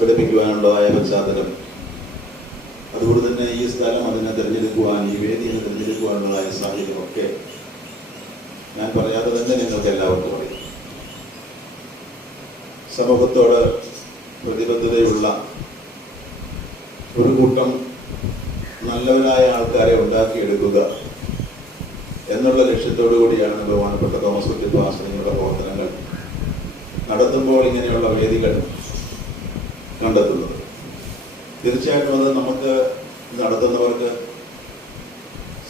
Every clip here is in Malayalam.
സംഘടിപ്പിക്കുവാനുള്ളതായ പശ്ചാത്തലം, അതുകൊണ്ട് തന്നെ ഈ സ്ഥലം അതിനെ തിരഞ്ഞെടുക്കുവാൻ, ഈ വേദിയെ തിരഞ്ഞെടുക്കുവാനുള്ളതായ സാഹചര്യമൊക്കെ ഞാൻ പറയാതെ തന്നെ നിങ്ങൾക്ക് എല്ലാവർക്കും അറിയാം. സമൂഹത്തോട് പ്രതിബദ്ധതയുള്ള ഒരു കൂട്ടം നല്ലവരായ ആൾക്കാരെ ഉണ്ടാക്കിയെടുക്കുക എന്നുള്ള ലക്ഷ്യത്തോടു കൂടിയാണ് ബഹുമാനപ്പെട്ട തോമസ് കുട്ടി പാസ്റ്ററുടെ പ്രവർത്തനങ്ങൾ നടത്തുമ്പോൾ ഇങ്ങനെയുള്ള വേദികൾ കണ്ടെത്തുന്നത്. തീർച്ചയായിട്ടും അത് നമുക്ക് നടത്തുന്നവർക്ക്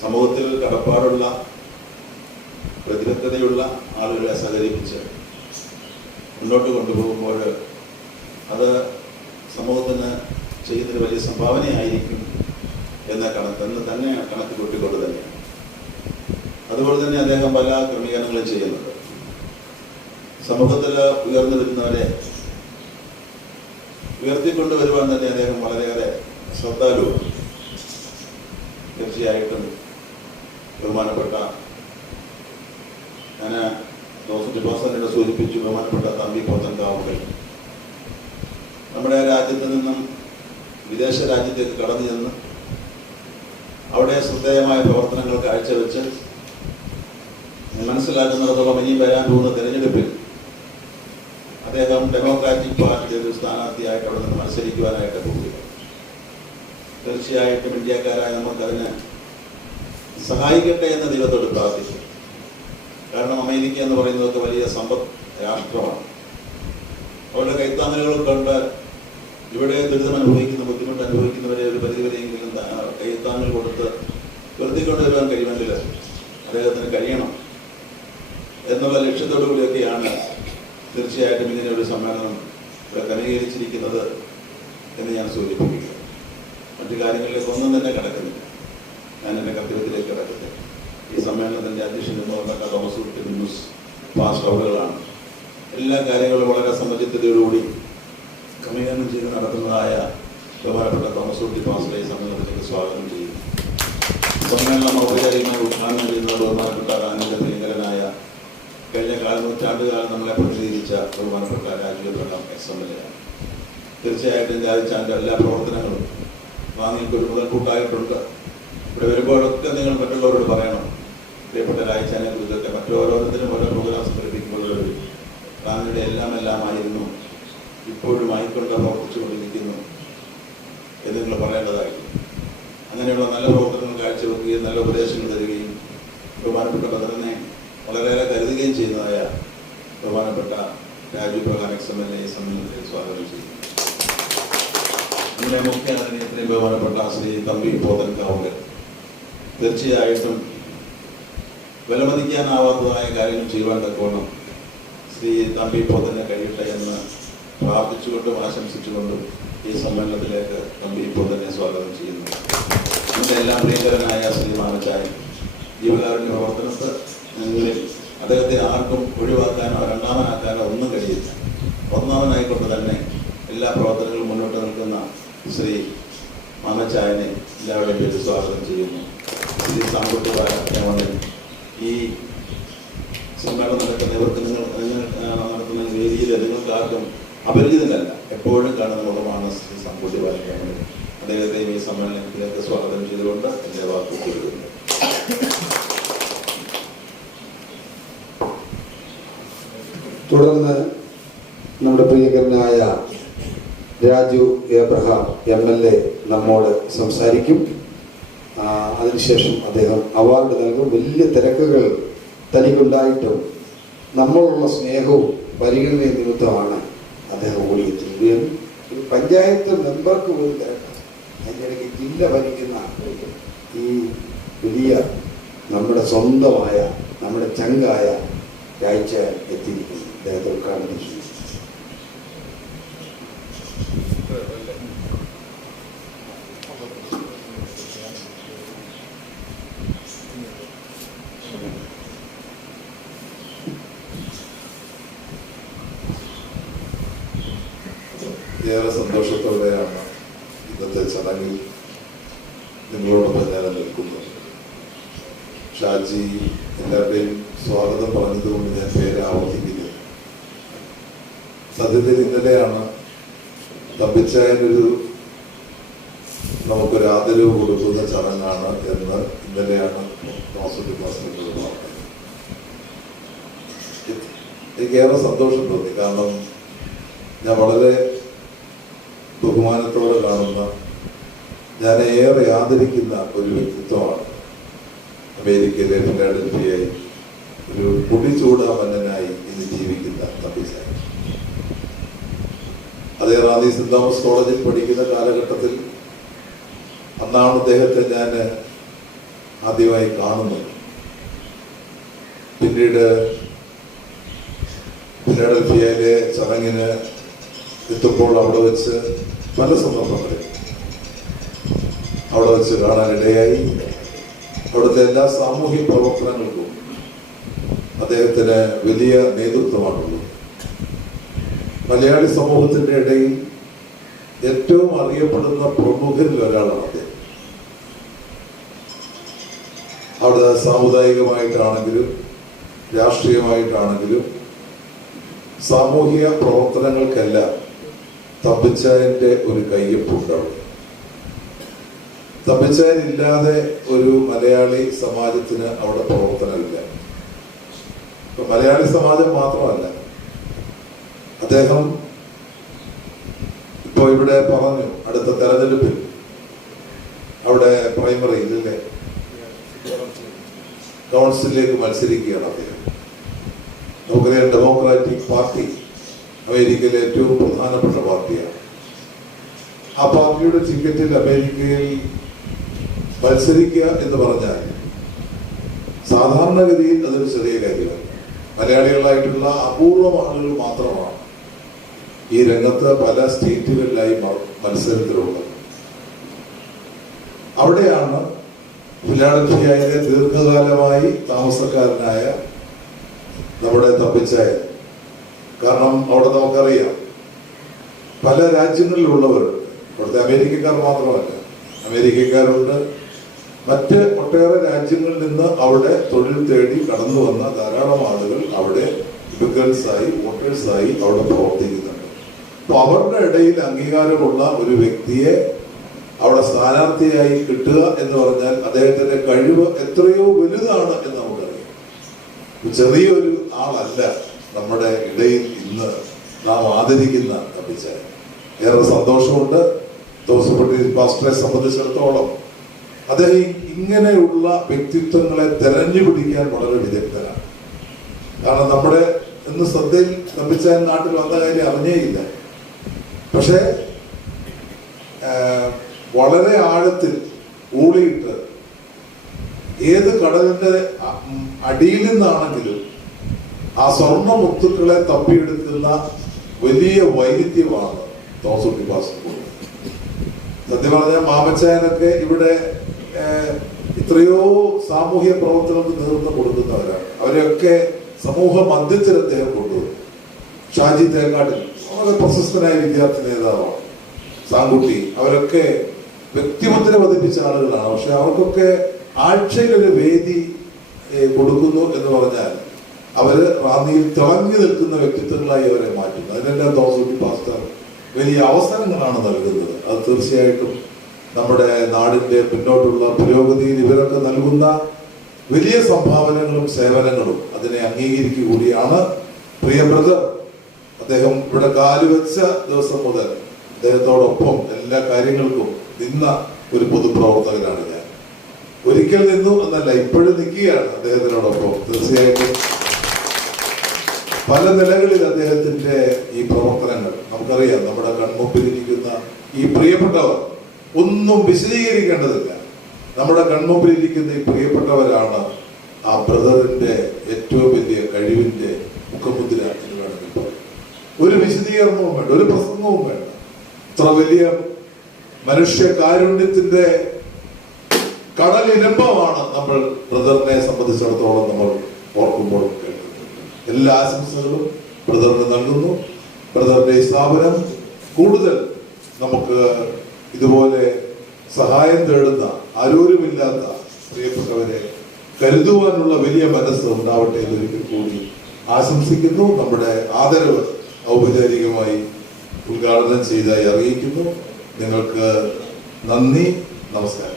സമൂഹത്തിൽ കടപ്പാടുള്ള പ്രതിബദ്ധതയുള്ള ആളുകളെ സഹകരിപ്പിച്ച് മുന്നോട്ട് കൊണ്ടുപോകുമ്പോൾ അത് സമൂഹത്തിന് ചെയ്യുന്നൊരു വലിയ സംഭാവനയായിരിക്കും എന്ന തന്നെ കണക്ക് കൂട്ടിക്കൊണ്ട് തന്നെയാണ്. അതുപോലെ തന്നെ അദ്ദേഹം പല ക്രമീകരണങ്ങളും ചെയ്യുന്നുണ്ട്. സമൂഹത്തിൽ ഉയർന്നു വരുന്നവരെ ഉയർത്തിക്കൊണ്ടുവരുവാൻ തന്നെ അദ്ദേഹം വളരെയേറെ ശ്രദ്ധാലുവാണ്. തീർച്ചയായിട്ടും ബഹുമാനപ്പെട്ട ഞാൻ ജോസഫ് സൂചിപ്പിച്ചു, ബഹുമാനപ്പെട്ട തമ്പി പോത്തൻകാവുകൾ നമ്മുടെ രാജ്യത്ത് നിന്നും വിദേശ രാജ്യത്തേക്ക് കടന്നു ചെന്ന് അവിടെ ശ്രദ്ധേയമായ പ്രവർത്തനങ്ങൾ കാഴ്ചവെച്ച് മനസ്സിലാക്കുന്നിടത്തോളം ഇനി വരാൻ പോകുന്ന തെരഞ്ഞെടുപ്പിൽ അദ്ദേഹം ഡെമോക്രാറ്റിക് പാർട്ടിയുടെ ഒരു സ്ഥാനാർത്ഥിയായിട്ട് അവിടെ നിന്ന് മത്സരിക്കുവാനായിട്ട് പോവുക. തീർച്ചയായിട്ടും ഇന്ത്യക്കാരായ നമുക്കതിന് സഹായിക്കട്ടെ എന്ന് ദൈവത്തോട് പ്രാർത്ഥിക്കും. കാരണം അമേരിക്ക എന്ന് പറയുന്നതൊക്കെ വലിയ സമ്പദ് രാഷ്ട്രമാണ്. അവരുടെ കൈത്താങ്ങലുകൾ കൊണ്ട് ഇവിടെ ദുരിതം അനുഭവിക്കുന്ന, ബുദ്ധിമുട്ട് അനുഭവിക്കുന്നവരെ ഒരു പരിധിവരെയെങ്കിലും കൈത്താങ്ങൽ കൊടുത്ത് വരുത്തിക്കൊണ്ടുവരുവാൻ കഴിയുമെങ്കിൽ അദ്ദേഹത്തിന് കഴിയണം എന്നുള്ള ലക്ഷ്യത്തോടു കൂടിയൊക്കെയാണ് തീർച്ചയായിട്ടും ഇങ്ങനെ ഒരു സമ്മേളനം ഇവിടെ ക്രമീകരിച്ചിരിക്കുന്നത് എന്ന് ഞാൻ സൂചിപ്പിക്കുക. മറ്റു കാര്യങ്ങളിലേക്ക് ഒന്നും തന്നെ കിടക്കുന്നില്ല. ഞാൻ എൻ്റെ കർത്തവ്യത്തിലേക്ക് കിടക്കട്ടെ. ഈ സമ്മേളനത്തിൻ്റെ അധ്യക്ഷൻ ബഹുമാനപ്പെട്ട തോമസ് കുട്ടി പാസ്റ്റർ അവറുകളാണ്. എല്ലാ കാര്യങ്ങളും വളരെ സമചിത്തതയോടുകൂടി ക്രമീകരണം ചെയ്ത് നടത്തുന്നതായ ബഹുമാനപ്പെട്ട തോമസ് കുട്ടി പാസ്റ്ററെ ഈ സമ്മേളനത്തിലേക്ക് സ്വാഗതം ചെയ്യുന്നു. സമ്മേളനം ഔപചാരികമായി ഉദ്ഘാടനം ചെയ്യുന്ന ബഹുമാനപ്പെട്ട റാന്നിയുടെ പ്രിയങ്കരനായ കഴിഞ്ഞ നൂറ്റാണ്ടുകാലം നമ്മളെ പ്രതിനിധീകരിച്ച ബഹുമാനപ്പെട്ട രാജീവ് പ്രകാശ് XMLA ആണ്. തീർച്ചയായിട്ടും രാജിച്ചാൻ്റെ എല്ലാ പ്രവർത്തനങ്ങളും വാങ്ങിക്ക് ഒരു മുതൽക്കൂട്ടായിട്ടുണ്ട്. ഇവിടെ വരുമ്പോഴൊക്കെ നിങ്ങൾ മറ്റുള്ളവരോട് പറയണം, പ്രിയപ്പെട്ട രാജിച്ചാനെ കുറിച്ചൊക്കെ മറ്റോരോരുത്തരും ഓരോ പ്രോഗ്രാം സംഘടിപ്പിക്കുമ്പോൾ റാന്നിയുടെ എല്ലാമായിരുന്നു, ഇപ്പോഴും ആയിക്കൊണ്ട് പ്രവർത്തിച്ചുകൊണ്ടിരിക്കുന്നു എന്ന് നിങ്ങൾ പറയേണ്ടതായിരുന്നു. അങ്ങനെയുള്ള നല്ല പ്രവർത്തനങ്ങൾ കാഴ്ചവെക്കുകയും നല്ല ഉപദേശങ്ങൾ തരികയും ബഹുമാനപ്പെട്ട ബദറിനെ വളരെയേറെ കരുതുകയും ചെയ്യുന്നതായ ബഹുമാനപ്പെട്ട രാജീവ് പ്രകാശ് XMLA സമ്മേളനത്തിൽ സ്വാഗതം ചെയ്യുന്നു. നമ്മുടെ മുഖ്യ അതിഥി ബഹുമാനപ്പെട്ട ശ്രീ തമ്പി പോത്തൻകാവുകൾ തീർച്ചയായിട്ടും വിലമതിക്കാനാവാത്തതായ കാര്യങ്ങൾ ചെയ്യുവാൻ തക്കവണ്ണം ശ്രീ തമ്പി പോത്തനെ കഴിയട്ടെ എന്ന് പ്രാർത്ഥിച്ചുകൊണ്ടും ആശംസിച്ചുകൊണ്ടും ഈ സമ്മേളനത്തിലേക്ക് തമ്പി പോത്തനെ സ്വാഗതം ചെയ്യുന്നു. നമ്മുടെ എല്ലാം പ്രിയങ്കരനായ ശ്രീ മാനച്ചായൻ ജീവകാരുണ്യ പ്രവർത്തനത്തിൽ അദ്ദേഹത്തെ ആർക്കും ഒഴിവാക്കാനോ രണ്ടാമനാക്കാനോ ഒന്നും കഴിയില്ല. ഒന്നാമനായിക്കൊണ്ട് തന്നെ എല്ലാ പ്രവർത്തനങ്ങളും മുന്നോട്ട് നിൽക്കുന്ന ശ്രീ മാനച്ചായനെ എല്ലാവരുടെയും പേര് സ്വാഗതം ചെയ്യുന്നു. ശ്രീ സാമ്പത്തിക ഈ സമ്മേളനം നടക്കുന്നവർക്ക് നിങ്ങൾ നടത്തുന്ന വേദിയിൽ നിങ്ങൾക്ക് ആർക്കും അപരിചിതനല്ല, എപ്പോഴും കാണുന്ന മുഖമാണ് ശ്രീ സമ്പൂർത്തി പാലിക്കാൻ. അദ്ദേഹത്തെ ഈ സമ്മേളനത്തിലേക്ക് സ്വാഗതം ചെയ്തുകൊണ്ട് എൻ്റെ വാക്ക് കൊടുക്കുന്നു. തുടർന്ന് നമ്മുടെ പ്രിയങ്കരനായ രാജു എബ്രഹാം MLA നമ്മോട് സംസാരിക്കും. അതിനുശേഷം അദ്ദേഹം അവാർഡ് നൽകും. വലിയ തിരക്കുകൾ തനിക്കുണ്ടായിട്ടും നമ്മളുള്ള സ്നേഹവും പരിഗണനയും നിമിത്തമാണ് അദ്ദേഹം ഓടിയെത്തുന്നത്. പഞ്ചായത്ത് മെമ്പർക്ക് പോലും തിരക്കാം. അതിൻ്റെ ഇടയ്ക്ക് ജില്ല ഭരിക്കുന്ന ഈ വലിയ നമ്മുടെ സ്വന്തമായ നമ്മുടെ ചങ്കായ രാഴ്ച എത്തിയിരിക്കുന്നു. അദ്ദേഹത്തെ ഉദ്ഘാടനം ചെയ്യും. ഏറെ സന്തോഷത്തോടെയാണ് ഇന്നത്തെ ചടങ്ങിൽ നിങ്ങളോടൊപ്പം ഞാൻ നിൽക്കുന്നത്. ഷാജി എല്ലാവരുടെയും സ്വാഗതം പറഞ്ഞതുകൊണ്ട് ഞാൻ പേര് ആവർത്തിക്കുന്നത്. സത്യത്തിൽ ഇന്നലെയാണ് തമ്പിച്ചായനൊരു നമുക്കൊരു ആദരവ് കൊടുക്കുന്ന ചടങ്ങാണ് എന്ന് ഇന്നലെയാണ് തോമസ് മാസ്റ്റർ പറഞ്ഞത്. എനിക്കേറെ സന്തോഷം തോന്നി. കാരണം ഞാൻ വളരെ ബഹുമാനത്തോടെ കാണുന്ന, ഞാൻ ഏറെ ആദരിക്കുന്ന ഒരു വ്യക്തിത്വമാണ് അമേരിക്കയിലെ ഫിലാഡൽഫിയയിൽ ഒരു മുടിചൂടാ മന്നനായി ഇന്ന് ജീവിക്കുന്ന തമ്പിച്ചായൻ. അതേ റാന്നി സെന്റ് തോമസ് കോളേജിൽ പഠിക്കുന്ന കാലഘട്ടത്തിൽ അന്നാണ് അദ്ദേഹത്തെ ഞാൻ ആദ്യമായി കാണുന്നത്. പിന്നീട് ഫിലാഡൽഫിയയിലെ ചടങ്ങിന് എത്തുമ്പോൾ അവിടെ വെച്ച് പല സന്ദർഭങ്ങളിൽ അവിടെ വെച്ച് കാണാനിടയായി. അവിടുത്തെ എല്ലാ സാമൂഹ്യ പ്രവർത്തനങ്ങൾക്കും അദ്ദേഹത്തിന് വലിയ നേതൃത്വമാണുള്ളത്. മലയാളി സമൂഹത്തിന്റെ ഇടയിൽ ഏറ്റവും അറിയപ്പെടുന്ന പ്രമുഖരിൽ ഒരാളാണ് അദ്ദേഹം. അവിടെ സാമുദായികമായിട്ടാണെങ്കിലും രാഷ്ട്രീയമായിട്ടാണെങ്കിലും സാമൂഹിക പ്രവർത്തനങ്ങൾക്കെല്ലാം തമ്പിച്ചായന്റെ ഒരു കയ്യൊപ്പുണ്ടാവും. തമ്പിച്ചായൻ ഇല്ലാതെ ഒരു മലയാളി സമാജത്തിന് അവിടെ പ്രവർത്തനമില്ല. ഇപ്പൊ മലയാളി സമാജം മാത്രമല്ല, അദ്ദേഹം ഇപ്പോ ഇവിടെ പറഞ്ഞു അടുത്ത തെരഞ്ഞെടുപ്പിൽ അവിടെ പ്രൈമറിയിലെ കൗൺസിലിലേക്ക് മത്സരിക്കുകയാണ് അദ്ദേഹം. നമുക്കറിയാം, ഡെമോക്രാറ്റിക് പാർട്ടി അമേരിക്കയിലെ ഏറ്റവും പ്രധാനപ്പെട്ട പാർട്ടിയാണ്. ആ പാർട്ടിയുടെ ടിക്കറ്റിൽ അമേരിക്കയിൽ മത്സരിക്കുക എന്ന് പറഞ്ഞാൽ സാധാരണഗതിയിൽ അതൊരു ചെറിയ കാര്യമാണ്. മലയാളികളായിട്ടുള്ള അപൂർവം ആളുകൾ മാത്രമാണ് ഈ രംഗത്ത് പല സ്റ്റേറ്റുകളിലായി മത്സരത്തിലുള്ളത്. അവിടെയാണ് ഫിലാഡൽഫിയയിലെ ദീർഘകാലമായി താമസക്കാരനായ നമ്മുടെ തമ്പിച്ചായൻ. കാരണം അവിടെ നമുക്കറിയാം പല രാജ്യങ്ങളിലുള്ളവരുണ്ട്. ഇവിടുത്തെ അമേരിക്കക്കാർ മാത്രമല്ല, അമേരിക്കക്കാരുണ്ട്, മറ്റ് ഒട്ടേറെ രാജ്യങ്ങളിൽ നിന്ന് അവിടെ തൊഴിൽ തേടി കടന്നു വന്ന ധാരാളം ആളുകൾ അവിടെ ഇമിഗ്രൻസായി വോട്ടേഴ്സായി അവിടെ പ്രവർത്തിക്കുന്നുണ്ട്. അപ്പൊ അവരുടെ ഇടയിൽ അംഗീകാരമുള്ള ഒരു വ്യക്തിയെ അവിടെ സ്ഥാനാർത്ഥിയായി കിട്ടുക എന്ന് പറഞ്ഞാൽ അദ്ദേഹത്തിന്റെ കഴിവ് എത്രയോ വലുതാണ് എന്ന് നമുക്കറിയാം. ചെറിയൊരു ആളല്ല നമ്മുടെ ഇടയിൽ ഇന്ന് നാം ആദരിക്കുന്ന തമ്പിച്ചായൻ. ഏറെ സന്തോഷമുണ്ട്. തോമസ് പാസ്റ്ററെ സംബന്ധിച്ചിടത്തോളം അദ്ദേഹം ഇങ്ങനെയുള്ള വ്യക്തിത്വങ്ങളെ തെരഞ്ഞുപിടിക്കാൻ വളരെ വിദഗ്ധനാണ്. കാരണം നമ്മുടെ ഇന്ന് ശ്രദ്ധയിൽ തമ്പിച്ചായൻ നാട്ടിൽ വന്ന കാര്യം അറിഞ്ഞേയില്ല. പക്ഷെ വളരെ ആഴത്തിൽ ഊളിയിട്ട് ഏത് കടലിന്റെ അടിയിൽ നിന്നാണെങ്കിലും ആ സ്വർണ്ണ മുത്തുക്കളെ തപ്പിയെടുക്കുന്ന വലിയ വൈവിധ്യമാണ് തോമസ് പാസ്റ്റർ. സത്യം പറഞ്ഞാൽ മാമച്ചായനൊക്കെ ഇവിടെ എത്രയോ സാമൂഹ്യ പ്രവർത്തനങ്ങൾക്ക് നേതൃത്വം കൊടുക്കുന്നവരാണ്. അവരെയൊക്കെ സമൂഹ മധ്യത്തിൽ അദ്ദേഹം കൊണ്ടുവരും. ഷാജി തേങ്ങാട്ടിൽ വളരെ പ്രശസ്തനായ വിദ്യാർത്ഥി നേതാവാണ്. സാങ്കുട്ടി, അവരൊക്കെ വ്യക്തിമുദ്ര പതിപ്പിച്ച ആളുകളാണ്. പക്ഷെ അവർക്കൊക്കെ ആഴ്ചയിലൊരു വേദി കൊടുക്കുന്നു എന്ന് പറഞ്ഞാൽ അവര് റാന്നിയിൽ തിളങ്ങി നിൽക്കുന്ന വ്യക്തിത്വങ്ങളായി അവരെ മാറ്റുന്നു. അതിനെല്ലാം തോമസ് പാസ്റ്റർ വലിയ അവസരങ്ങളാണ് നൽകുന്നത്. അത് തീർച്ചയായിട്ടും നമ്മുടെ നാടിന്റെ മുന്നോട്ടുള്ള പുരോഗതിയിൽ ഇവരൊക്കെ നൽകുന്ന വലിയ സംഭാവനകളും സേവനങ്ങളും അതിനെ അംഗീകരിക്കുക കൂടിയാണ്. പ്രിയ ബ്രദർ, അദ്ദേഹം ഇവിടെ കാലുവെച്ച ദിവസം മുതൽ അദ്ദേഹത്തോടൊപ്പം എല്ലാ കാര്യങ്ങൾക്കും നിന്ന ഒരു പൊതുപ്രവർത്തകനാണ് ഞാൻ. ഒരിക്കൽ നിന്നു എന്നല്ല, ഇപ്പോഴും നിൽക്കുകയാണ് അദ്ദേഹത്തിനോടൊപ്പം. തീർച്ചയായിട്ടും പല നിലകളിൽ അദ്ദേഹത്തിന്റെ ഈ പ്രവർത്തനങ്ങൾ നമുക്കറിയാം. നമ്മുടെ കൺമുമ്പിലിരിക്കുന്ന ഈ പ്രിയപ്പെട്ടവർ ഒന്നും വിശദീകരിക്കേണ്ടതില്ല. നമ്മുടെ കൺമുമ്പിലിരിക്കുന്ന ഈ പ്രിയപ്പെട്ടവരാണ് ആ ബ്രദറിന്റെ ഏറ്റവും വലിയ കഴിവിന്റെ മുഖമുദ്ര എന്ന് വേണമെങ്കിൽ പറയും. ഒരു വിശദീകരണവും വേണ്ട, ഒരു പ്രസംഗവും വേണ്ട. ഇത്ര വലിയ മനുഷ്യ കാരുണ്യത്തിന്റെ കടലിരമ്പമാണ് നമ്മൾ ബ്രദറിനെ സംബന്ധിച്ചിടത്തോളം നമ്മൾ ഓർക്കുമ്പോൾ കേൾക്കുന്നത്. എല്ലാ ആശംസകളും ബ്രദറിന് നൽകുന്നു. ബ്രദറിന്റെ ഈ സ്ഥാപനം കൂടുതൽ നമുക്ക് ഇതുപോലെ സഹായം തേടുന്ന ആരോരുമില്ലാത്ത പ്രിയപ്പെട്ടവരെ കരുതുവാനുള്ള വലിയ മനസ്സ് ഉണ്ടാവട്ടെ എന്നൊരിക്കൽ കൂടി ആശംസിക്കുന്നു. നമ്മുടെ ആദരവ് ഔപചാരികമായി ഉദ്ഘാടനം ചെയ്തായി അറിയിക്കുന്നു. നിങ്ങൾക്ക് നന്ദി, നമസ്കാരം.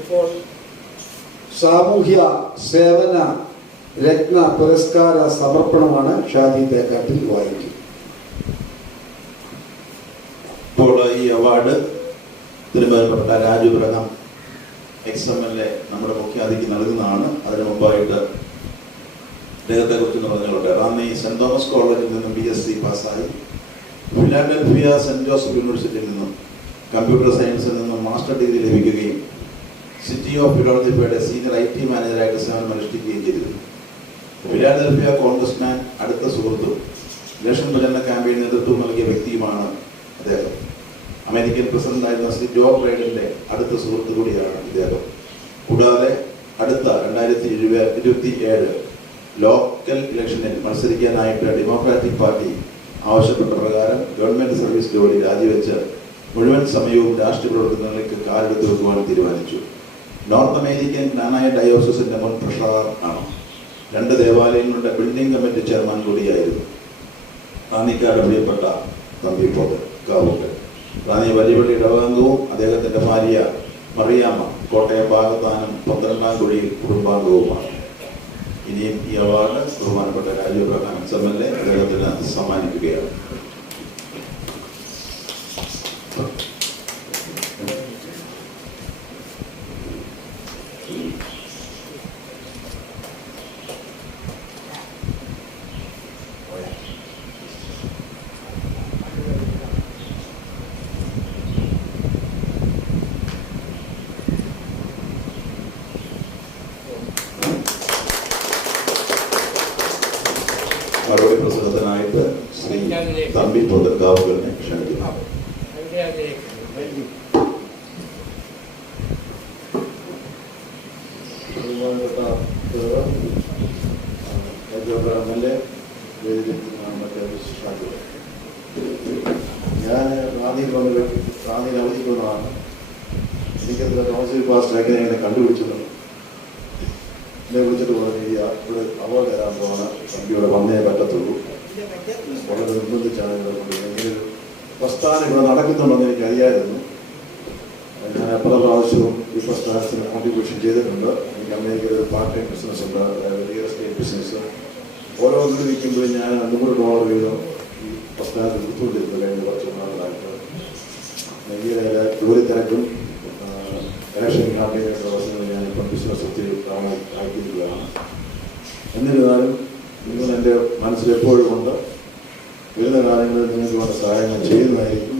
ഇപ്പോൾ സാമൂഹ്യ സേവന രത്ന പുരസ്കാര സമർപ്പണമാണ് ഷാജി തേക്കാട്ടിൽ വായിക്കുന്നത്. ഇപ്പോൾ ഈ അവാർഡ് തിരുവനന്തപുരപ്പെട്ട രാജു ബ്രഹാം XMLA നമ്മുടെ മുഖ്യാതിഥിക്ക് നൽകുന്നതാണ്. അതിനു മുമ്പായിട്ട് അദ്ദേഹത്തെ കുറിച്ച് പറഞ്ഞുകൊണ്ട് റാന്നി സെന്റ് തോമസ് കോളേജിൽ നിന്നും BSc പാസ്സായി ഫിലാഡൽഫിയ സെന്റ് ജോസഫ് യൂണിവേഴ്സിറ്റിയിൽ നിന്നും കമ്പ്യൂട്ടർ സയൻസിൽ നിന്നും മാസ്റ്റർ ഡിഗ്രി ലഭിക്കുകയും സിറ്റി ഓഫ് ഫിലാഡൽഫിയയുടെ സീനിയർ IT മാനേജറായിട്ട് സേവനം അനുഷ്ഠിക്കുകയും ചെയ്തിരുന്നു. ഫിലാഡൽഫിയ കോൺഗ്രസ്മാൻ അടുത്ത സുഹൃത്തും ഇലക്ഷൻ പ്രചരണ ക്യാമ്പയിന് നേതൃത്വം നൽകിയ വ്യക്തിയുമാണ് അദ്ദേഹം. അമേരിക്കൻ പ്രസിഡന്റായിരുന്ന ശ്രീ ജോ ബൈഡന്റെ അടുത്ത സുഹൃത്തു കൂടിയാണ് ഇദ്ദേഹം. കൂടാതെ അടുത്ത 2027 ലോക്കൽ ഇലക്ഷനിൽ മത്സരിക്കാനായിട്ട് ഡെമോക്രാറ്റിക് പാർട്ടി ആവശ്യപ്പെട്ട പ്രകാരം ഗവൺമെന്റ് സർവീസ് ജോലി രാജിവെച്ച് മുഴുവൻ സമയവും രാഷ്ട്രീയ പ്രവർത്തനങ്ങളിലേക്ക് കാലെടുത്ത് വെക്കുവാൻ തീരുമാനിച്ചു. നോർത്ത് അമേരിക്കൻ ജ്ഞാനായ ഡയോസിന്റെ മുൻ ട്രഷറർ ആണ്. 2 ദേവാലയങ്ങളുടെ ബിൽഡിംഗ് കമ്മിറ്റി ചെയർമാൻ കൂടിയായിരുന്നു. റാന്നിക്കാരുടെ പ്രിയപ്പെട്ട തമ്പി കാവുക്കൽ റാന്നി വലിയപള്ളി ഇടവകംഗവും അദ്ദേഹത്തിന്റെ ഭാര്യ മറിയാമ്മ കോട്ടയം ഭാഗത്താനം 12ാം കുഴിയിൽ കുടുംബാംഗവുമാണ്. ഇനിയും ഈ അവാർഡ് ബഹുമാനപ്പെട്ട രാജു ബ്രഹാം XMLA അദ്ദേഹത്തിന് സമ്മാനിക്കുകയാണ്. മറുപടി പ്രസംഗത്തിനായിട്ട് ശ്രീ തമ്പി കാവുകളിനെ ക്ഷണിക്കുന്നു. ഞാൻ റാന്നിയിൽ അവധിക്ക് വന്നതാണ്. എനിക്കെന്താ കൗൺസിൽ പാസ്റ്ററൊക്കെ എന്നെ കണ്ടുപിടിച്ചിട്ടുണ്ട്. എന്നെ വിളിച്ചിട്ട് പറഞ്ഞു ഇവിടെ അവാർഡ് തരാൻ പോകണം, തമ്പിയോടെ വന്നേ പറ്റത്തുള്ളൂ. വളരെ നിർബന്ധിച്ചാണ് ഇവിടെ കൊണ്ടുപോയി. ഇങ്ങനൊരു പ്രസ്ഥാനം ഇവിടെ നടക്കുന്നുണ്ടെന്ന് എനിക്കറിയായിരുന്നു. ഞാൻ പല പ്രാവശ്യവും ഈ പ്രസ്ഥാനത്തിന് കോൺട്രിബ്യൂഷൻ ചെയ്തിട്ടുണ്ട്. എനിക്ക് അമേരിക്കയിൽ ഒരു പാർട്ട് ടൈം ബിസിനസ് ഉണ്ട്, അതായത് റിയൽ എസ്റ്റേറ്റ് ബിസിനസ്. ഓരോ വീട് വിൽക്കുമ്പോഴും ഞാൻ $100 വീതം ഈ പ്രസ്ഥാനത്തിൽ കൊടുത്തുകൊണ്ടിരുന്നു കഴിഞ്ഞ കുറച്ച് നാളുകളായിട്ട്. ഇന്ത്യയിലെ ജോലി തിരക്കും ഇലക്ഷൻ ക്യാമ്പയിനൊക്കെ അവസരങ്ങൾ ഞാനിപ്പം ബിസിനസ് ഒത്തിരി ആക്കിയിരിക്കുകയാണ്. എന്നിരുന്നാലും നിങ്ങൾ എൻ്റെ മനസ്സിലെപ്പോഴും കൊണ്ട് വരുന്ന കാലങ്ങളിൽ നിങ്ങൾക്ക് വേണ്ട സഹായങ്ങൾ ചെയ്യുന്നതായിരിക്കും.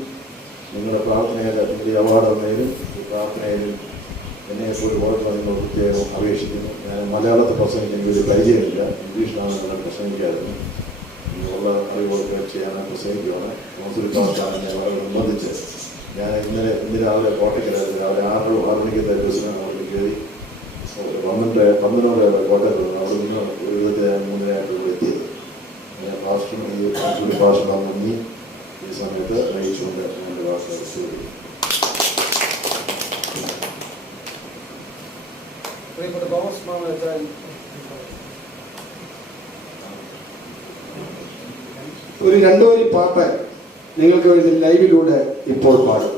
നിങ്ങളുടെ പ്രാർത്ഥനയിൽ ഈ അവാർഡ് വന്നതിലും ഈ പ്രാർത്ഥനയിലും എന്നെ എപ്പോഴും ഓർക്കണം നിങ്ങൾ പ്രത്യേകം അപേക്ഷിക്കുന്നു. ഞാൻ മലയാളത്തിൽ പ്രസംഗിക്കാൻ എനിക്കൊരു പരിചയമില്ല, ഇംഗ്ലീഷിലാണ് നിങ്ങൾ പ്രസംഗിക്കാറുണ്ട്. ഉള്ള അറിവുകളൊക്കെ ചെയ്യാൻ പ്രസംഗിക്കുകയാണ്. കൗൺസിൽ പ്രവർത്തനം ഞാൻ വളരെ നിർബന്ധിച്ച് ഞാൻ ഇന്ന് രാവിലെ കോട്ടയ്ക്കലായിരുന്നു. രാവിലെ 6 മണിക്കത്തെ ബസ്സിന് അവിടെ കയറി 12 കോട്ടയത്ത് വന്നു. അവിടെ നിന്ന് ഒരു വിധത്തിൽ 3:30 ഇവിടെ എത്തിയത്. ഞാൻ പാസ്റ്ററും ഈ പാസ്റ്റർ മുങ്ങി ഈ സമയത്ത് നയിച്ചുകൊണ്ട് ഞങ്ങളുടെ വാർത്ത ചെയ്തു. ഒരു 2 വരി പാട്ട് നിങ്ങൾക്ക് വേണ്ടി ലൈവിലൂടെ ഇപ്പോൾ പാടും.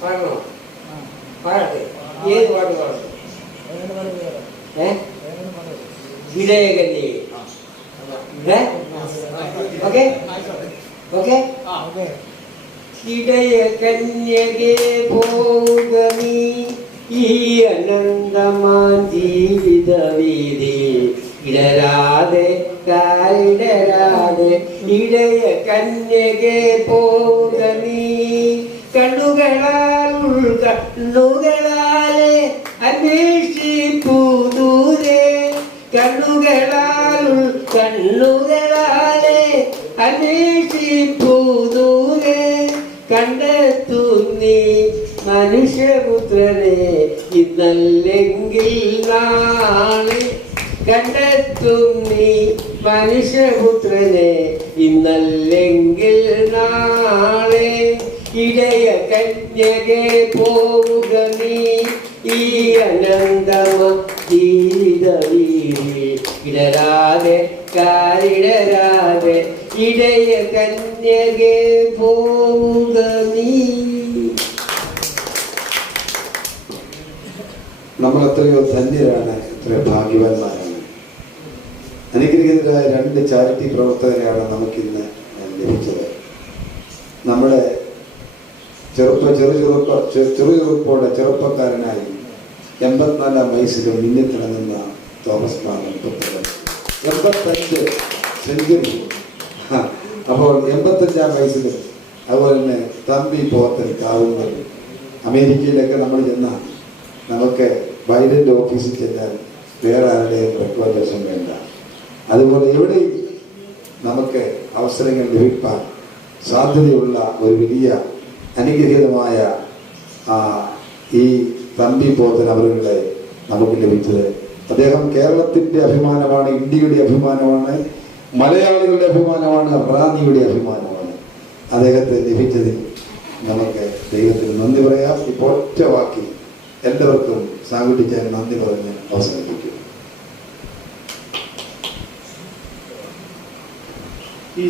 പാടണോ? പാടട്ടെ. ഏത് പാട്ട് പാടും? ഇടയകന്യേ. Okay okay. ഇടയകന്യകെ പോവുക നീ ഈ അനന്തമാം ജീവിത വീതി. ഇടരാതെ കാലിടരാതെ ഇടയകന്യകെ പോവുക നീ. കണ്ണുകളാൽ കണ്ണുകളാലെ അന്വേഷിപ്പൂ ദൂരെ കണ്ണുകളാലെ അന്വേഷിപ്പൂ ദൂരെ കണ്ടെത്തും നീ മനുഷ്യപുത്രനെ ഇന്നല്ലെങ്കിൽ നാളെ കണ്ടെത്തും നീ മനുഷ്യപുത്രനെ ഇന്നല്ലെങ്കിൽ നാളെ ഇടയ കന്യകെ പോവുക നീ ഈ അനന്തമ ജീവിത വീതിൽ ഇടരാതെ കാലിടരാതെ ഇടയ കന്യകെ പോവുക നീ. നമ്മൾ എത്രയോ ധന്യരാണ്, എത്രയോ ഭാഗ്യവാന്മാരാണ്. അനുഗ്രഹീതരായ 2 ചാരിറ്റി പ്രവർത്തകരെയാണ് നമുക്കിന്ന് ലഭിച്ചത്. നമ്മുടെ ചെറുചെറുപ്പോടെ ചെറുപ്പക്കാരനായി 84 വയസ്സിലും മിന്നിത്തിളങ്ങുന്ന തോമസ് മാമൻ പുത്രൻ 85 സെഞ്ചുറി. അപ്പോൾ 85 വയസ്സിലും അതുപോലെ തന്നെ തമ്പി പോത്തൻ കാവുന്നൽ. അമേരിക്കയിലൊക്കെ നമ്മൾ ചെന്നാൽ നമുക്ക് ബൈഡൻ്റെ ഓഫീസിൽ ചെന്നാൽ വേറെ ആരുടെയും റെക്കമെൻഡേഷൻ വേണ്ട. അതുപോലെ എവിടെയും നമുക്ക് അവസരങ്ങൾ ലഭിക്കാൻ സാധ്യതയുള്ള ഒരു വലിയ അനുഗ്രഹീതമായ ഈ തമ്പി പോത്തൻ അവരുടെ നമുക്ക് ലഭിച്ചത്. അദ്ദേഹം കേരളത്തിൻ്റെ അഭിമാനമാണ്, ഇന്ത്യയുടെ അഭിമാനമാണ്, മലയാളികളുടെ അഭിമാനമാണ്, റാന്നിയുടെ അഭിമാനമാണ്. അദ്ദേഹത്തെ ലഭിച്ചതിൽ നമുക്ക് ദൈവത്തിന് നന്ദി പറയാം. ഇപ്പോൾ ഒറ്റ വാക്കി എല്ലാവർക്കും സാങ്കുട്ടിച്ചാൻ നന്ദി പറഞ്ഞ് അവസാനിപ്പിക്കും.